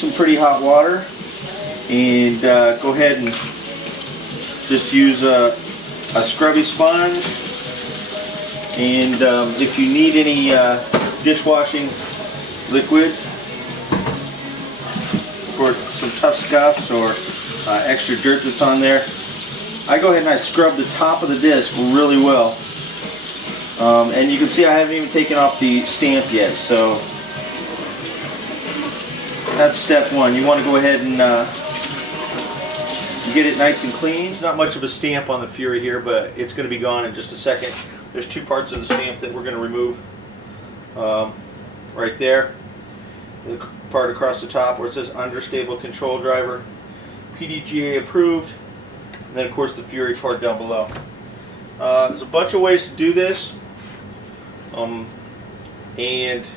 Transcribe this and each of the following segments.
some pretty hot water and go ahead and just use a scrubby sponge. And if you need any dishwashing liquid for some tough scuffs or extra dirt that's on there, I go ahead and I scrub the top of the disc really well. And you can see I haven't even taken off the stamp yet, so that's step one. You want to go ahead and get it nice and clean. There's not much of a stamp on the Fury here, but it's going to be gone in just a second. There's two parts of the stamp that we're going to remove. Right there, the part across the top where it says under stable control driver, PDGA approved, and then of course the Fury part down below. There's a bunch of ways to do this, and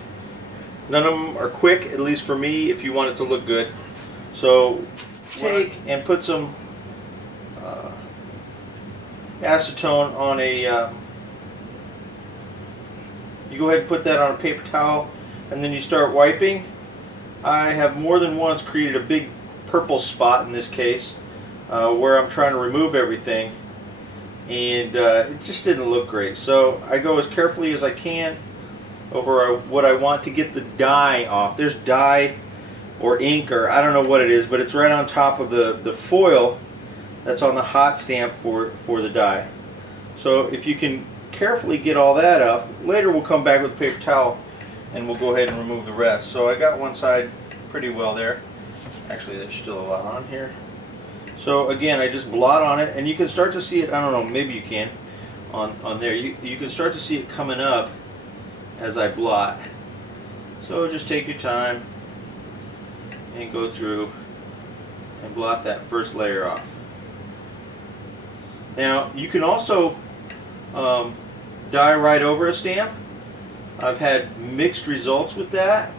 none of them are quick, at least for me, if you want it to look good. So take and put some acetone on a, you go ahead and put that on a paper towel, and then you start wiping. I have more than once created a big purple spot in this case where I'm trying to remove everything, and it just didn't look great. So I go as carefully as I can over what I want to get the dye off. There's dye or ink, or I don't know what it is, but it's right on top of the foil that's on the hot stamp for the dye. So if you can carefully get all that off, later we'll come back with a paper towel and we'll go ahead and remove the rest. So I got one side pretty well there. Actually, there's still a lot on here. So again, I just blot on it, and you can start to see it, I don't know, maybe you can, on there. You can start to see it coming up as I blot. So just take your time and go through and blot that first layer off. Now, you can also dye right over a stamp. I've had mixed results with that.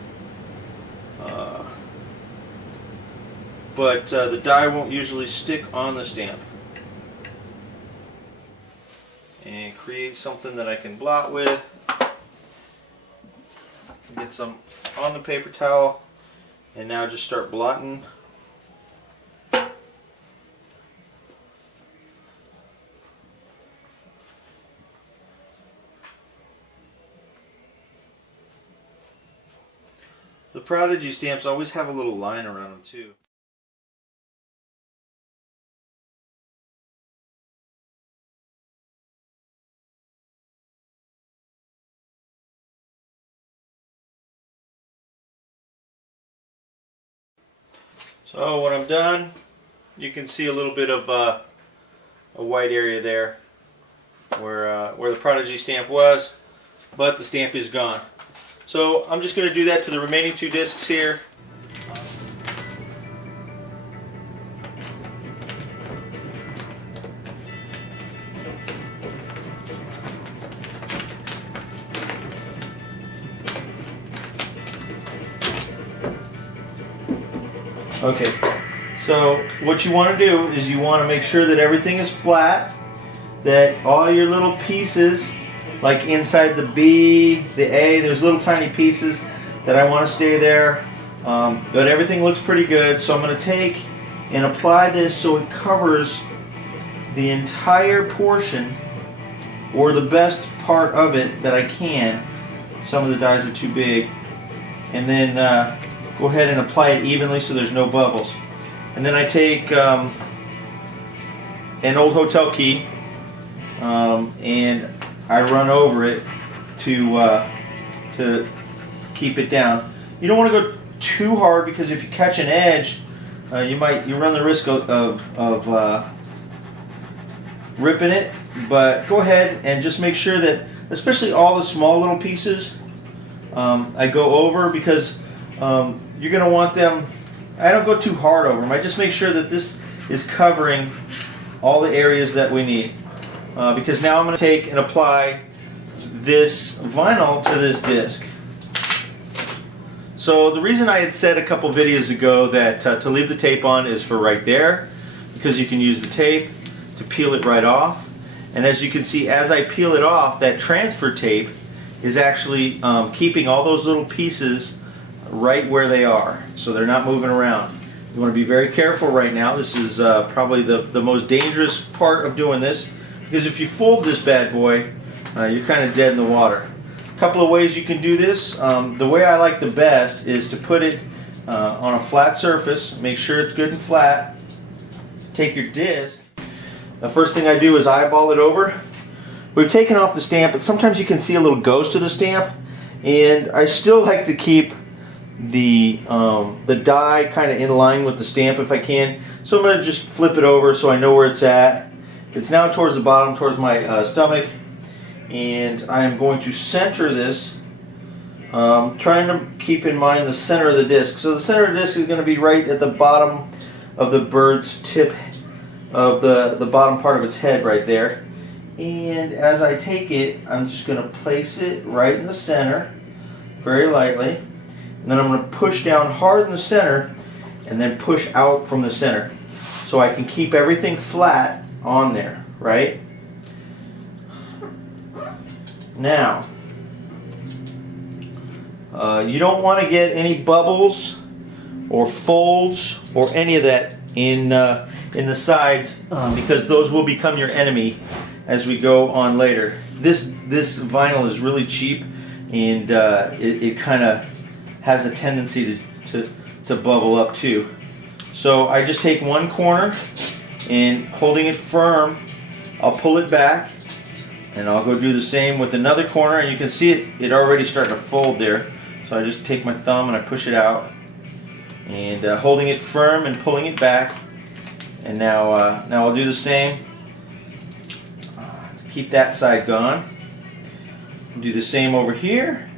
But the dye won't usually stick on the stamp. And create something that I can blot with. Get some on the paper towel, and now just start blotting. The Prodigy stamps always have a little line around them too. So when I'm done, you can see a little bit of a white area there where the Prodigy stamp was, but the stamp is gone. So I'm just going to do that to the remaining two discs here. Okay, so what you want to do is you want to make sure that everything is flat, that all your little pieces, like inside the B, the A, there's little tiny pieces that I want to stay there, but everything looks pretty good. So I'm going to take and apply this so it covers the entire portion, or the best part of it that I can. Some of the dies are too big. And then go ahead and apply it evenly so there's no bubbles. And then I take an old hotel key and I run over it to keep it down. You don't want to go too hard, because if you catch an edge, you run the risk of ripping it. But go ahead and just make sure that, especially all the small little pieces, I go over, because you're going to want them. I don't go too hard over them. I just make sure that this is covering all the areas that we need. Because now I'm going to take and apply this vinyl to this disc. So the reason I had said a couple videos ago that to leave the tape on is for right there, because you can use the tape to peel it right off. And as you can see, as I peel it off, that transfer tape is actually keeping all those little pieces right where they are, so they're not moving around. You want to be very careful right now. This is probably the most dangerous part of doing this, because if you fold this bad boy, you're kind of dead in the water. A couple of ways you can do this. The way I like the best is to put it on a flat surface. Make sure it's good and flat. Take your disc. The first thing I do is eyeball it over. We've taken off the stamp, but sometimes you can see a little ghost of the stamp, and I still like to keep the die kind of in line with the stamp if I can. So I'm going to just flip it over so I know where it's at. It's now towards the bottom, towards my stomach, and I am going to center this, trying to keep in mind the center of the disc. So the center of the disc is going to be right at the bottom of the bird's tip of the bottom part of its head right there. And as I take it, I'm just going to place it right in the center, very lightly. And then I'm going to push down hard in the center and then push out from the center. So I can keep everything flat on there, right? Now, you don't want to get any bubbles or folds or any of that in the sides, because those will become your enemy as we go on later. This vinyl is really cheap, and it kind of has a tendency to bubble up too. So I just take one corner, and holding it firm, I'll pull it back, and I'll go do the same with another corner, and you can see it already starting to fold there. So I just take my thumb and I push it out, and holding it firm and pulling it back. And now I'll do the same to keep that side gone. Do the same over here.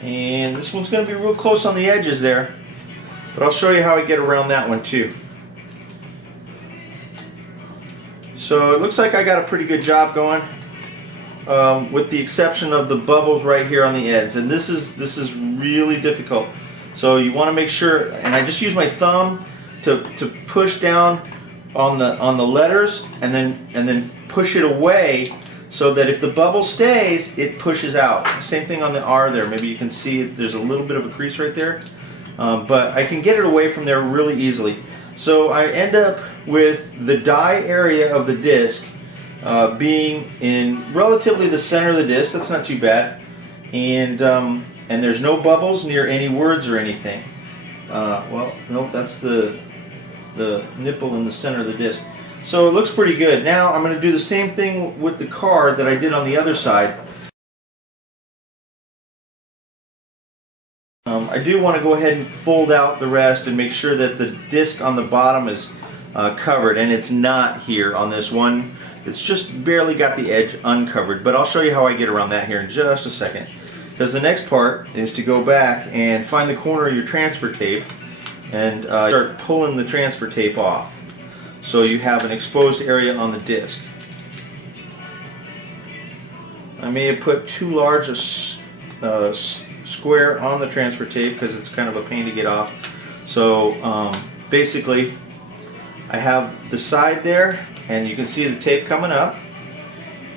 And this one's going to be real close on the edges there, but I'll show you how I get around that one too. So it looks like I got a pretty good job going, with the exception of the bubbles right here on the ends, and this is really difficult. So you want to make sure, and I just use my thumb to push down on the letters, and then push it away, so that if the bubble stays, it pushes out. Same thing on the R there. Maybe you can see there's a little bit of a crease right there, but I can get it away from there really easily. So I end up with the die area of the disc being in relatively the center of the disc. That's not too bad, and there's no bubbles near any words or anything. Well, nope, that's the nipple in the center of the disc. So it looks pretty good. Now I'm going to do the same thing with the card that I did on the other side. I do want to go ahead and fold out the rest and make sure that the disc on the bottom is covered, and it's not here on this one. It's just barely got the edge uncovered, but I'll show you how I get around that here in just a second. Because the next part is to go back and find the corner of your transfer tape and start pulling the transfer tape off, so you have an exposed area on the disc. I may have put too large a square on the transfer tape because it's kind of a pain to get off. So basically I have the side there, and you can see the tape coming up,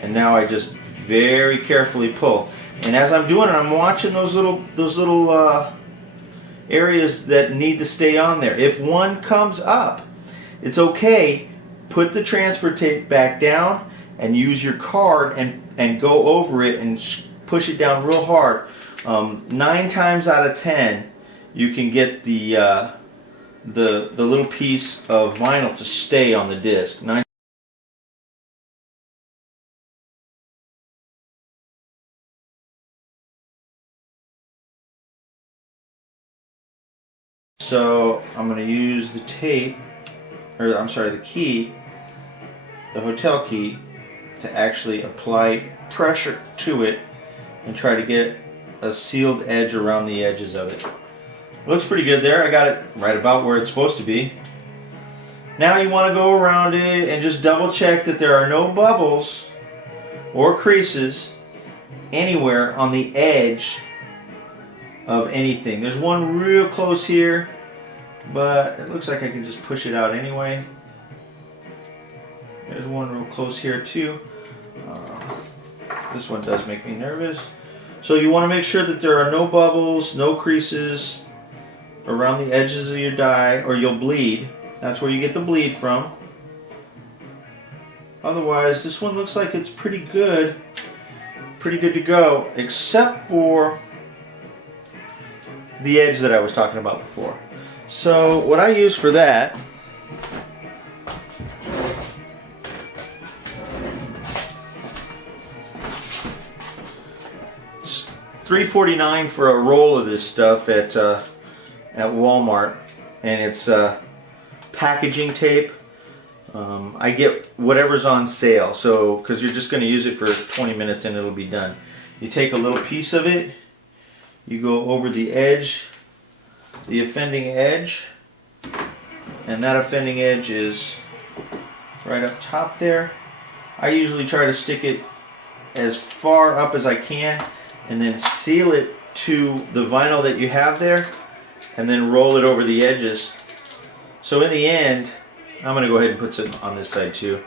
and now I just very carefully pull. And as I'm doing it, I'm watching those little areas that need to stay on there. If one comes up, it's okay. Put the transfer tape back down and use your card and go over it and push it down real hard. 9 times out of 10, you can get the little piece of vinyl to stay on the disc. So I'm going to use the tape, or I'm sorry, the key, the hotel key, to actually apply pressure to it and try to get a sealed edge around the edges of it. Looks pretty good there. I got it right about where it's supposed to be. Now you want to go around it and just double check that there are no bubbles or creases anywhere on the edge of anything. There's one real close here, but it looks like I can just push it out anyway. There's one real close here too. This one does make me nervous. So you want to make sure that there are no bubbles, no creases around the edges of your dye, or you'll bleed. That's where you get the bleed from. Otherwise, this one looks like it's pretty good to go, except for the edge that I was talking about before. So what I use for that is $3.49 for a roll of this stuff at Walmart, and it's packaging tape. I get whatever's on sale, so because you're just going to use it for 20 minutes and it'll be done. You take a little piece of it, you go over the edge, the offending edge, and that offending edge is right up top there. I usually try to stick it as far up as I can and then seal it to the vinyl that you have there and then roll it over the edges. So in the end, I'm going to go ahead and put some on this side too.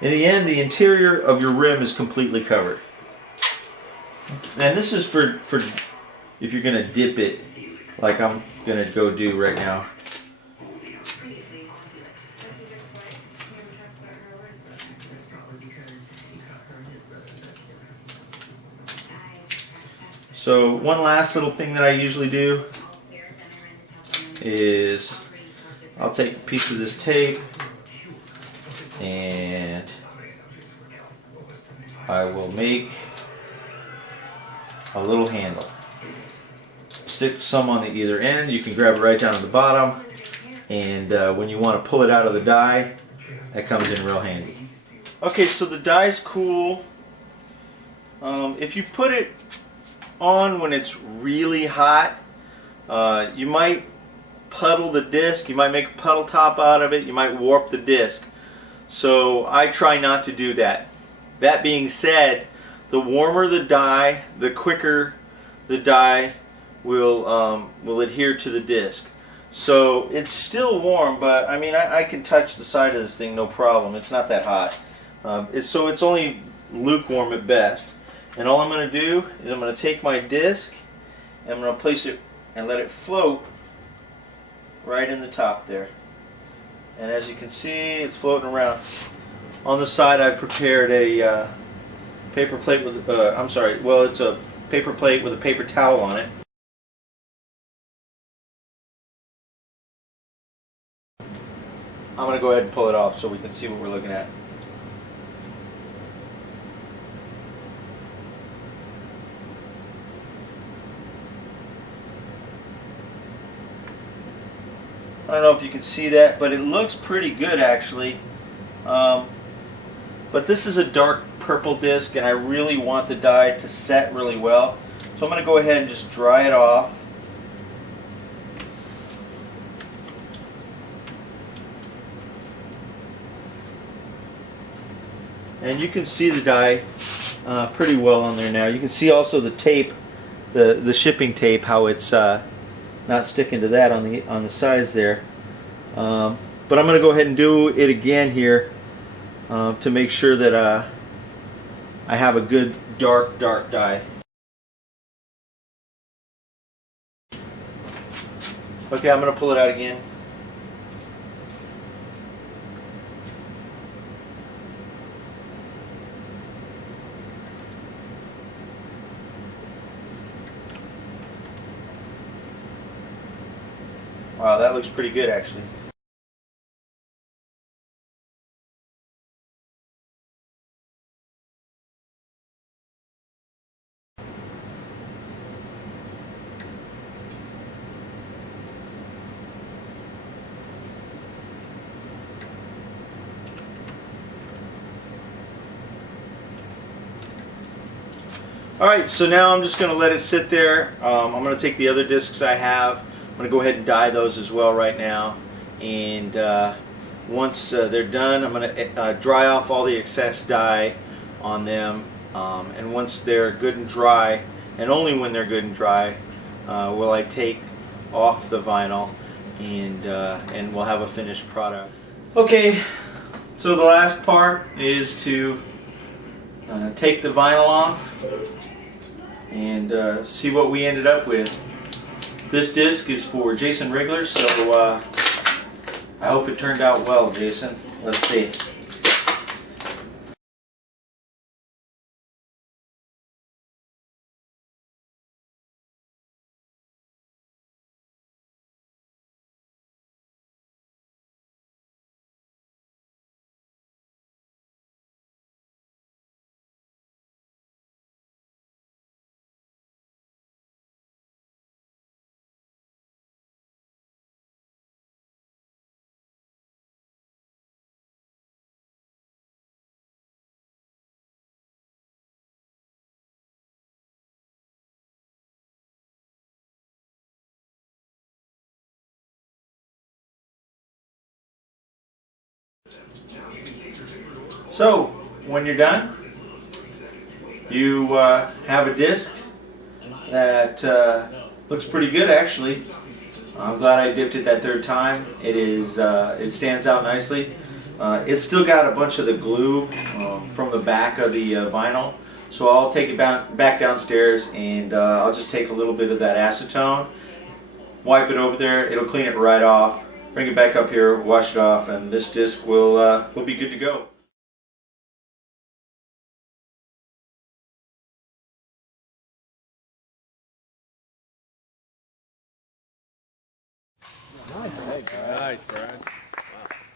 In the end, the interior of your rim is completely covered. And this is for if you're going to dip it, like I'm going to go do right now. So one last little thing that I usually do is I'll take a piece of this tape and I will make a little handle. Stick some on the either end. You can grab it right down to the bottom, and when you want to pull it out of the die, that comes in real handy. Okay, so the die's cool. If you put it on when it's really hot, you might puddle the disc, you might make a puddle top out of it, you might warp the disc. So I try not to do that. That being said, the warmer the dye, the quicker the dye will adhere to the disc. So it's still warm, but I mean I can touch the side of this thing no problem. It's not that hot. So it's only lukewarm at best. And all I'm going to do is I'm going to take my disc and I'm going to place it and let it float right in the top there. And as you can see, it's floating around. On the side I've prepared a paper plate with, it's a paper plate with a paper towel on it. I'm going to go ahead and pull it off so we can see what we're looking at. I don't know if you can see that, but it looks pretty good actually. But this is a dark purple disc and I really want the dye to set really well. So I'm going to go ahead and just dry it off. And you can see the dye pretty well on there now. You can see also the tape, the shipping tape, how it's not sticking to that on the sides there. But I'm going to go ahead and do it again here to make sure that I have a good dark dye. Okay, I'm going to pull it out again. Wow, that looks pretty good actually. Alright, so now I'm just going to let it sit there. I'm going to take the other discs I have. I'm going to go ahead and dye those as well right now. And once they're done, I'm going to dry off all the excess dye on them. And once they're good and dry, and only when they're good and dry, will I take off the vinyl and we'll have a finished product. Okay, So the last part is to take the vinyl off and see what we ended up with. This disc is for Jason Rigler, so I hope it turned out well, Jason. Let's see. So, when you're done, you have a disc that looks pretty good, actually. I'm glad I dipped it that third time. It stands out nicely. It's still got a bunch of the glue from the back of the vinyl, so I'll take it back downstairs and I'll just take a little bit of that acetone, wipe it over there. It'll clean it right off. Bring it back up here, wash it off, and this disc will be good to go. Nice, Brad.